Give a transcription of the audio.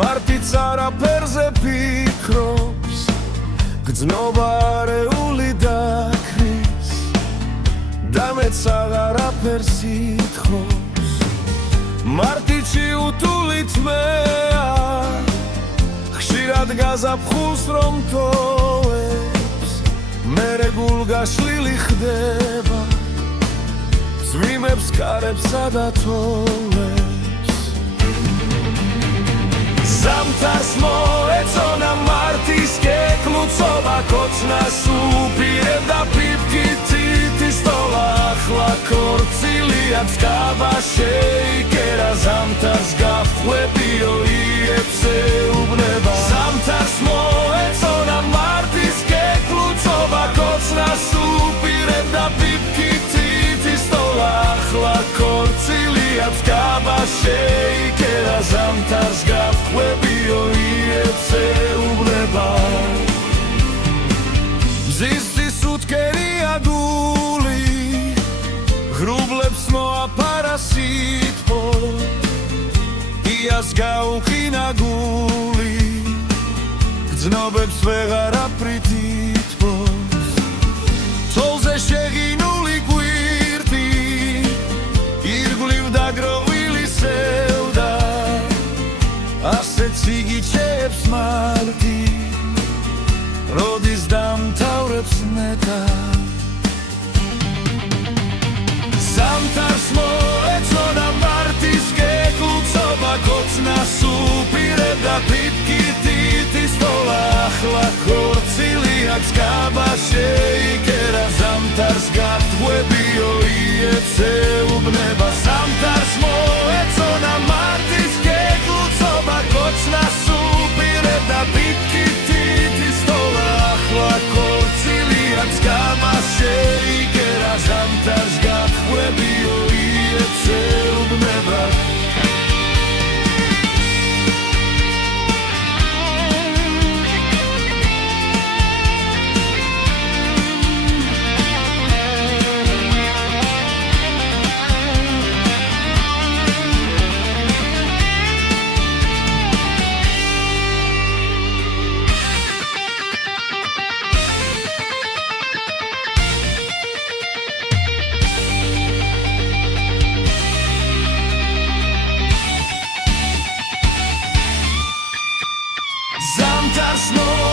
მარტიც არაფერზე ფიქრობს გრძნობა არეული დაქრის და მეც აღარაფერს ითხოვს მარტიჩი უთული თმეა ხშირად გაზაფხულს რომ თოვებს მერე გულგაშლილი ხდება ზვიმებს კარებსა და თოვლებს ზამთარს მოეწონა მარტის კეკლუცობა კოცნას უპირებდა ფიფკითი სტოლა ახლა ქორწილია ცკაბა შეიკერა ზამთარს გავხვებიო იებს ეუბნება ზამთარს მოეწონა მარტის კეკლუცობა კოცნას უპირებდა ფიფკითი სტოლა ახლა ქორწილია ცკაბა შეიკერა ზამთარს გავხვებიო იებს ეუბნება მზის უთქერია გული ღრუბლებს მოაფარა სითბო იას გაუხინა გული გრძნობებს ვეღარაფრით ითბოს თოვლზე შეღინული გვირდი ირგვლივ დაგროვილი სევდა ასეც იგიჩეებს მარტი როდის დამთავრებს ნეტა ზამთარს მოეწონა მარტის კეკლუცობა კოცნას უპირებდა ფიფკითი სტოლა ახლა ქორწილია ცკაბა შეიკერა ზამთარს გათხვებიო იებს ეუბნება ზამთარს მოეწონა მარტის კეკლუცობა კოცნას უპირებდა ფიფკითი სტოლა ახლა ქორწილია ცკაბა შეიკერა ზამთარს გათხვებიო იებს ეუბნება Zam